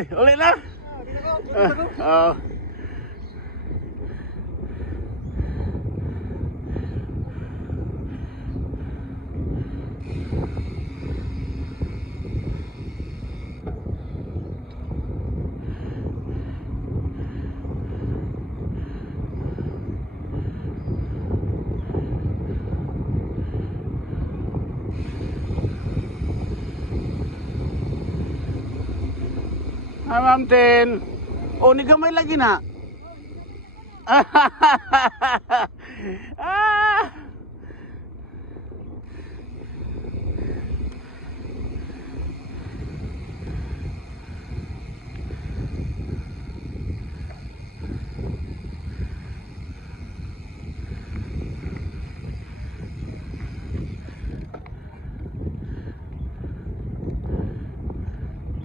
Ay, ulit na. Oo. Hi, Ma'am Ten. Oh, ni gamay lagi na. Ah!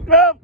Up!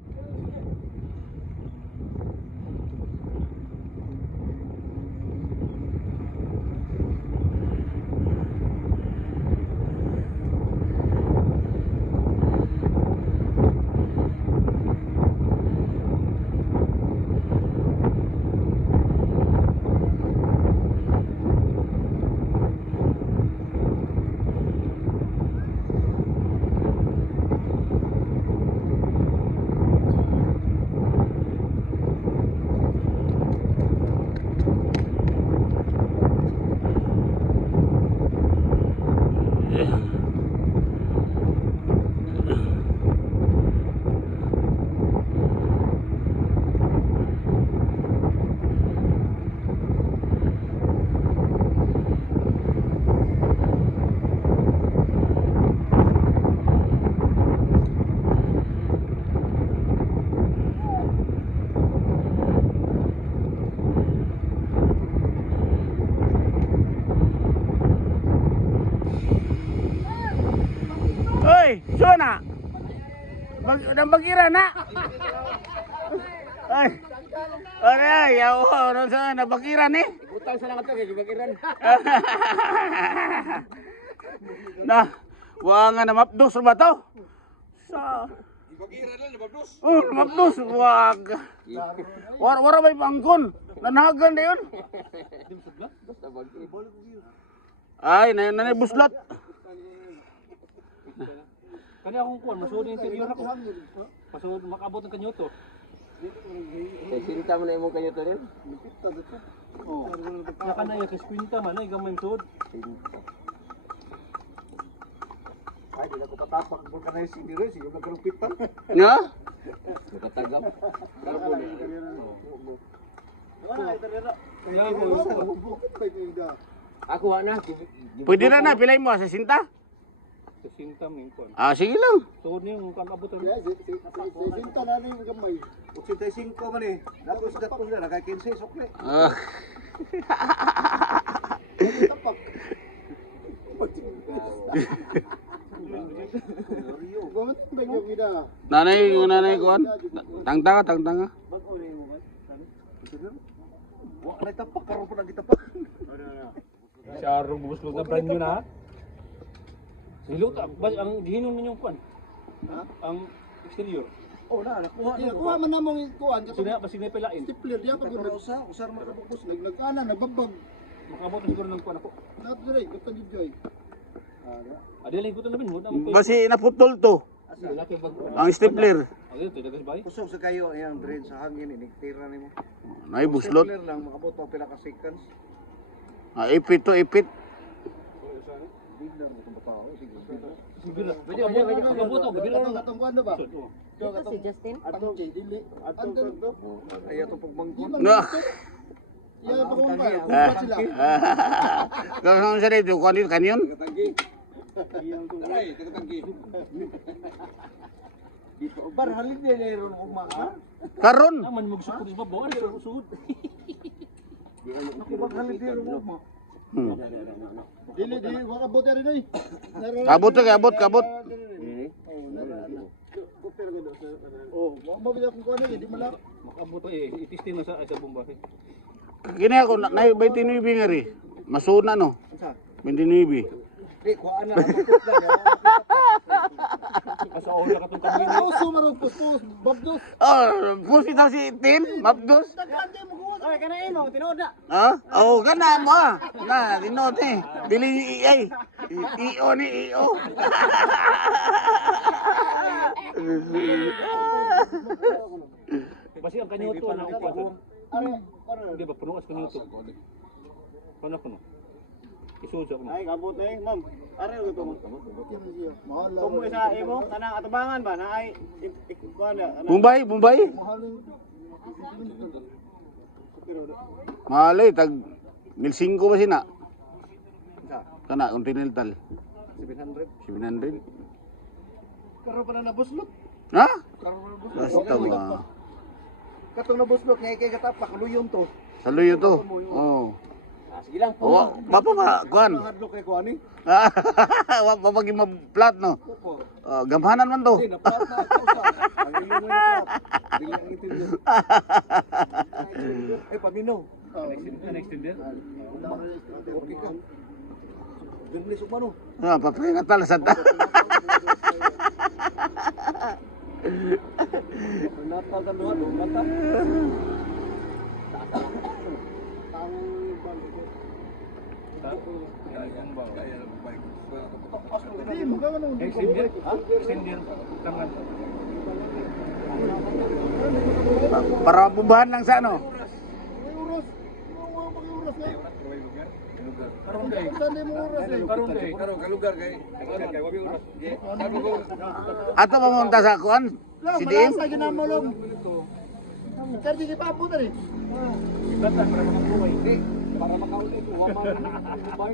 Oy, Shona. Nabagira na. Ay. Ay, yaw, ano sa nabagira ni? Utang sa lang ito kay gibagiran. Na, wa nga na mapdos ba to? Sa Gibagiran lang nababdos. oh, mapdos wag. Wara may pangkon. Nanagan na yun. Ay, nanay buslat. Kani akong kuan, masuod yung interior ako. Masuod makabot ng kanyoto. Sinta mo na imong kanyo to rin. Oh. Naka na yung kiskwinta man ay gamay suod. Ay, di na ko patapak mo ka na yung sindi rin. Sige, nagkalupitan. Nga? Nakatagam. Karpo na. Ako na. Pwede na pilay mo sa sinta? Sa sinta mo yung kuan. Ah, sige lang. Suod niyo yung kabot rin. Sinta na rin gamay. 85 man eh. Nato sa dato sila. Naka-15 sokle. Ah. Tapak. Nanay kuan. Tangtanga. Wa na tapak karon po nagitapak. Siya ro buslog na brand new na. Silot ang gihinon ninyong kuan. Ang exterior. Oh na, nakuha na. Kuha man namong kuan Sina basig na pilain. stipler diya pag Usar makabukos. nagkana nagbabag Makabot na siguro ng kuan ako. nato dire gusto ni Joy. Adi lang ikutan namin mo. Basi naputol to. Laki bag. Ang stapler. Ayun, dagas bay. Kusog sa kayo yang drain sa hangin inigtira nimo. Nay buslot. Stapler lang makabot pa pila ka seconds. Ah, ipit to ipit. Bigla mo itong tao. Sige. Sige lang. Pwede abot to, gabi lang. Atong kuan ba? Ito si Justin. Atong dili. Atong Ayaw itong pagmangkon. No. ya pagkuan ba? Kuha sila. Kung sa dito kuan kanyon. Katanggi. Ay, katanggi. Dito bar halid ni ron umaka. Karon. Naman magsukod sa babaw, ano yung suod? Ako bar halid ni ron umaka. Dili wa abot rin oy. Kabot. Oh, wa mo bida kung kuan di malak. Makabot eh, itisting na sa bomba. Gini ako nay 29 nga ri. Masuna no. Unsa? 29. Di kuan na. Asa ola ka tong kambing. Puso marong puspos, babdos. Pusi daw si Tin, Mabdos. Daghan mo guwas. Oy, kana imo tinuod na. Ha? Oo, ganaan mo ah. Na, dinot eh. Dili ni EA. EO ni EO. Basi ang kanyuto na upasan. Ano? Hindi ba puno as kanyuto? Paano ko no? Isusa ko no. Ay, kabot eh, ma'am. Are ko to. Yan siya. Mahal lang. Tumo sa imo kanang atubangan ba na ay kuan na. Bombay, Bombay. Mahal lang. Malay, tag 1,500 ba sina? Kana, Continental. 700. 700. Karon pa na nabuslot. Ha? Karon pa na nabuslot. Basta ba? Katong nabuslot ngay kay katapak luyom to. Saluyo to. Oo. Sige lang po. Oh, papa ba, kuan. Hadlok kay kuan ni. Wa pa pag ma-flat no. Gamhanan man to. Hindi na plat na ako sa. Ang ilong na plat. Dili ang itin. Ay paminaw. Extender. Okay ka. Ganglis umano. Papay na tala sa ta. Natal kan duha do mata. Hindi mo ka ano. Extender. Extender tangan. Para bumbahan lang sa ano. May oras. Mga pag-oras na. Karon day. Saan mo oras eh? Karon day. Karo kalugar kay wabi oras. Ato pamunta sa kuan. Si Dim. Malasa ginamulong. Kardi ki papo tadi. Batan para makabuhay. Para makauli ko wa man.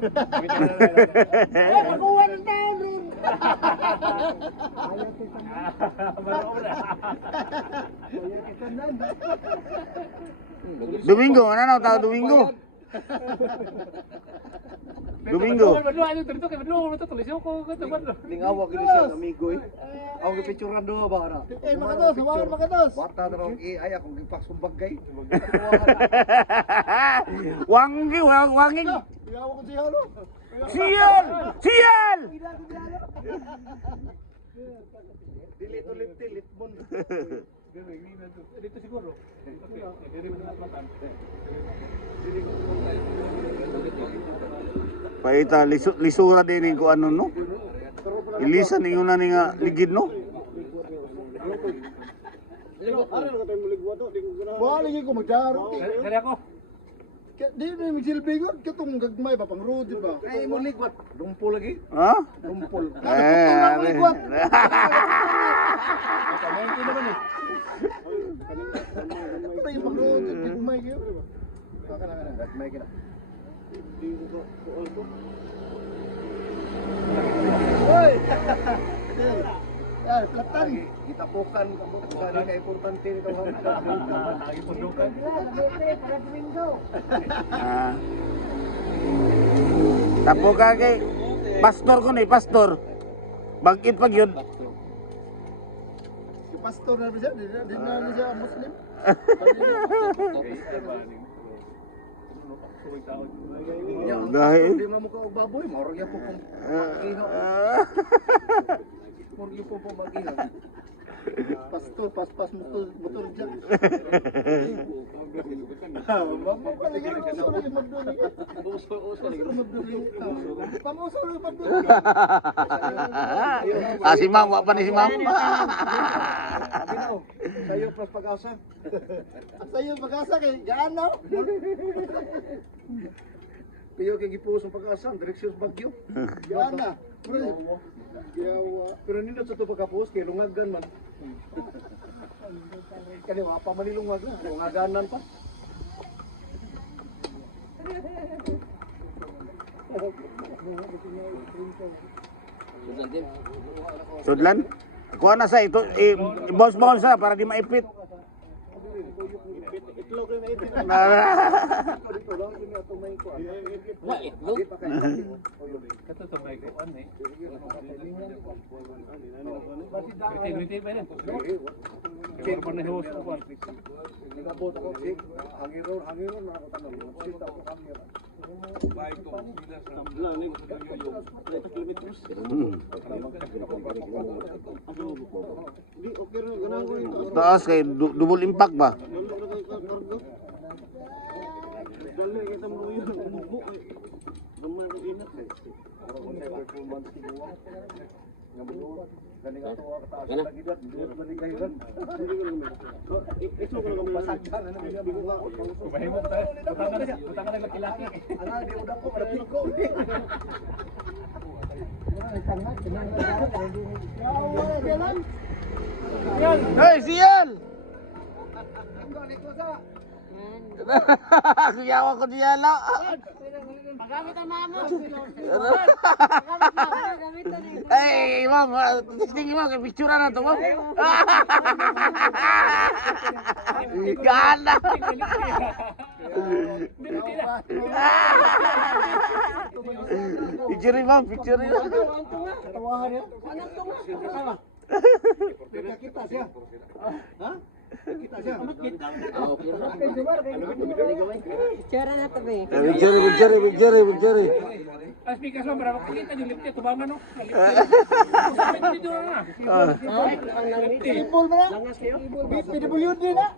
Makuha ng taon rin. Domingo, ano tao Domingo? Domingo. Badlo ayo dito kay badlo to tulis ko badlo. Lingawa gid siya amigo eh. Ako gipicturean do ba ara. Makados, hawakan makados. Bata daw ay akong gipaksumbag kay. Wangi, wangi. Iyaw ko siya lo. Sial! Sial! Dili to lip mon. Dito siguro. Okay, diri man naplatan. Paita lisura din ko ano no. Ilisan ninyo na ni nga ligid no. Wala lagi ko magdaro. Kaya ako. Di na magsilbi ko katong gagmay ba pang road ba. Ay mo ligwat. Dumpo lagi. Ha? Dumpol. Ligwat. Kamay naman eh. Tay pang road gagmay kayo. Kana. Gagmay kina. Hoy. Ah, platan. Itapukan gani ka importante ni daw. Lagi pundukan. Tapo ka kay pastor ko ni pastor. Bangkit pag yun. Si pastor na siya, di na siya Muslim. Dahil Di mo ko baboy, moro gyud po kung ihaw. Moro gyud po mag-ihaw. Pastor, pas motor jak. si Ma'am, wa pa ni si Ma'am. Binaw, sayo plus pag-asa. Sa'yo pag-asa kay gaano? Piyo kay gipuso ang pag-asa, direksyon sa bagyo. Gaana. Yawa. Pero nindot sa to pagkapos kay lungagan man. Kani wa pa manilungag na, lungaganan pa. Sudlan. Kuha na sa ito, i-bounce sa para di maipit. Itlog rin na ito. Dito lang kini ato may ko. Wa itlog. Di pa kay. Kato to may ko an eh. Wait pa rin. Kaya pa na host ko an. Nagabot ako sig, hangiron na ako tanong. Sita ako kamera. Di, okay rin. Ganang ko yung taas. Taas kay double impact ba? Lalo na kayo kakarga. Dali, kita mo yun. Umubo eh. Gamay ko inat eh. Kumahimo pa tayo. Butang ka na laki-laki. Hey, sial! Kuyawa ko diya la. Magamit ang mamo. Hey, ma'am, testing mo kay picture na to, ma'am. Gana. Picture ma'am, picture. Tawahan niya. Kita siya. Ha? Kita siya. Cara na to be. Picture. As pikas mo para makita yung lipte tubangan no. Dito na. Ibol ba na? PWD na.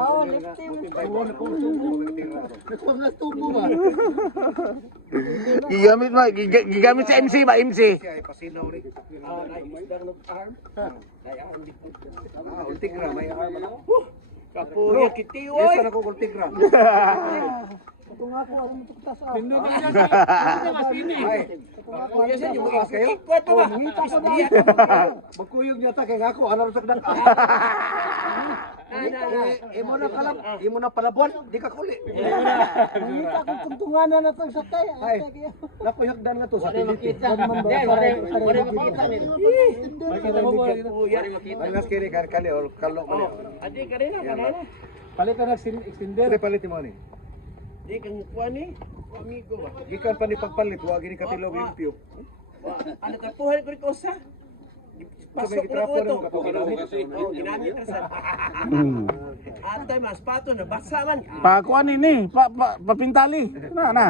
Oh, lifting. Tubo ba? Gigamit sa MC ba, MC? Pasinaw rin. Ultigra, may arm na. Kapuya kiti, oy! Yes, ako ultigra. Ito nga ako, ang tuktas ah. Bindo na siya. Mas pini. Kuya siya, yung mga kayo? Ngita ko na. Magkuyog niya ta, kaya nga ako, ano rin sa Imo na palabuan, di ka kuli. Ngita ko tuntunganan na to sa tayo. Ay, napuyagdan nga to sa Pilipin. Wala makita ni. Makita mo po. Malas kiri kali or kalok mo. Adi ka rin na. Palitan na extender. Dire palit mo ni. Di kang kuan ni. Amigo ba. Gikan pa ni pagpalit, wa gini katilog limpyo. Ano ka puhay ko rito sa? Pasok na ko ito. Ginamit na sa. Atay mas pato na basa man. Pakuan ini, papintali. Na. Ha?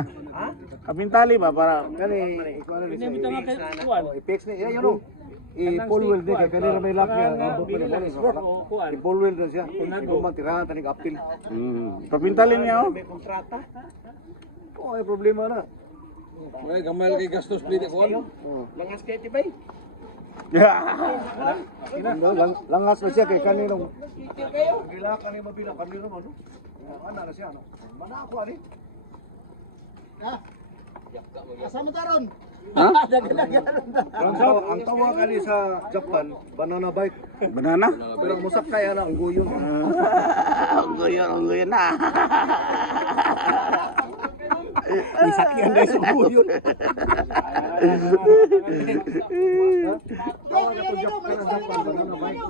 Kapintali ba para Kani ikaw na Hindi mo tama kay kuan. i-fix ni yun no. I-pull wheel di kay kanina may lock niya. I-pull wheel din siya. Ikaw man tirahan tanig apil. papintali niya oh. May kontrata. Oh, ay problema na. May gamay kay gastos pili ko. Langas kay tibay. Langas na siya kay kanina. Titil kayo. Gilakan ni mabila kanina man. Ana na siya no. Mana ako ani. Asama taron. Ang tawag ani sa Japan, banana bike. Banana? Pero musap kaya na ang guyon. Ang guyon na. Isakyan dahil sa guyon. Tawag ako Japan, banana bike.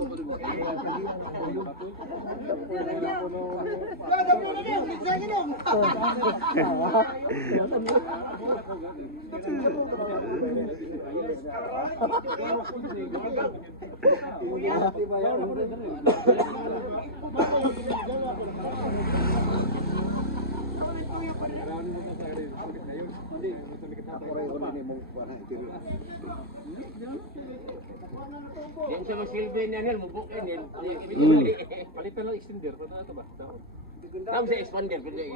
Yan sa masilbi niya nil mubukin yan. Palitan lang extender. Paano ito ba? Tam sa expander kundi.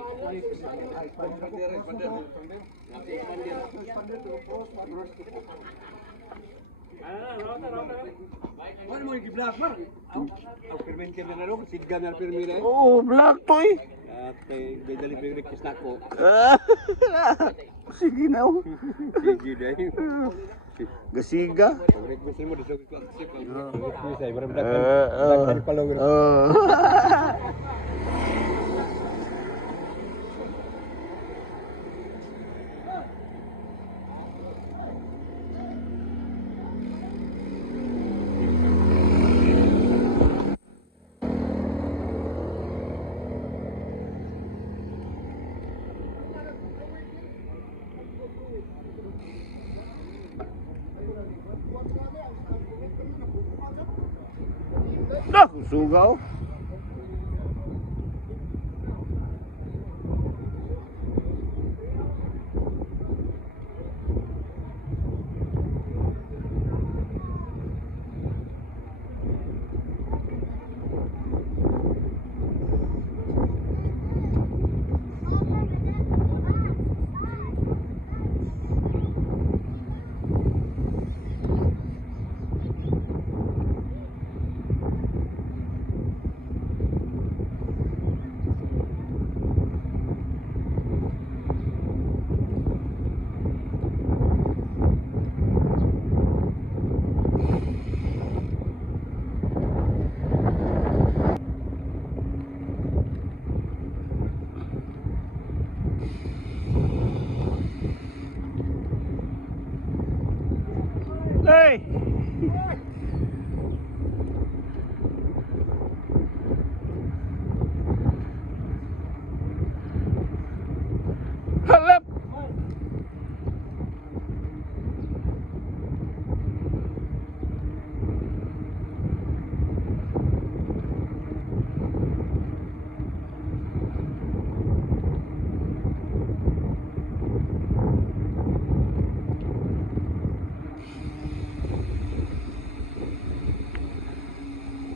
Ano mo yung giblas man? Ang permente na rin, sigam na permira. Oh, black toy. At may dali may request na ako. Sige na oh. Sige dahil. Gasiga. Request mo dito ko accept. Request ay barang Sugaw.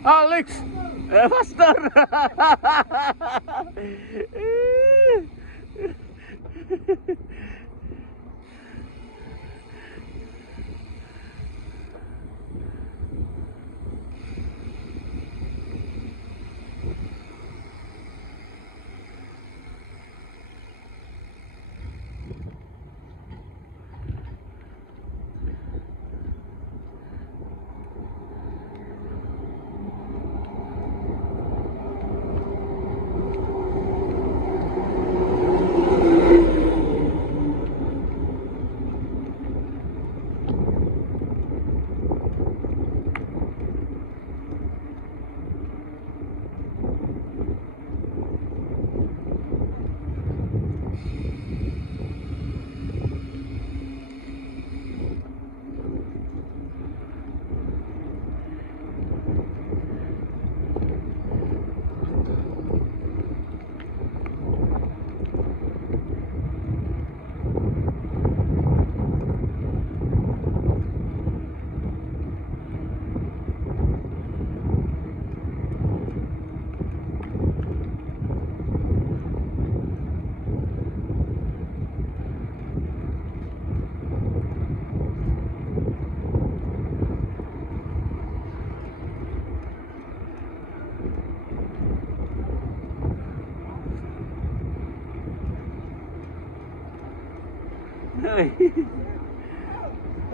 Alex! Faster!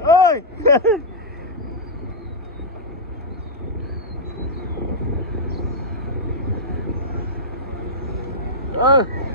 Oi! Ah!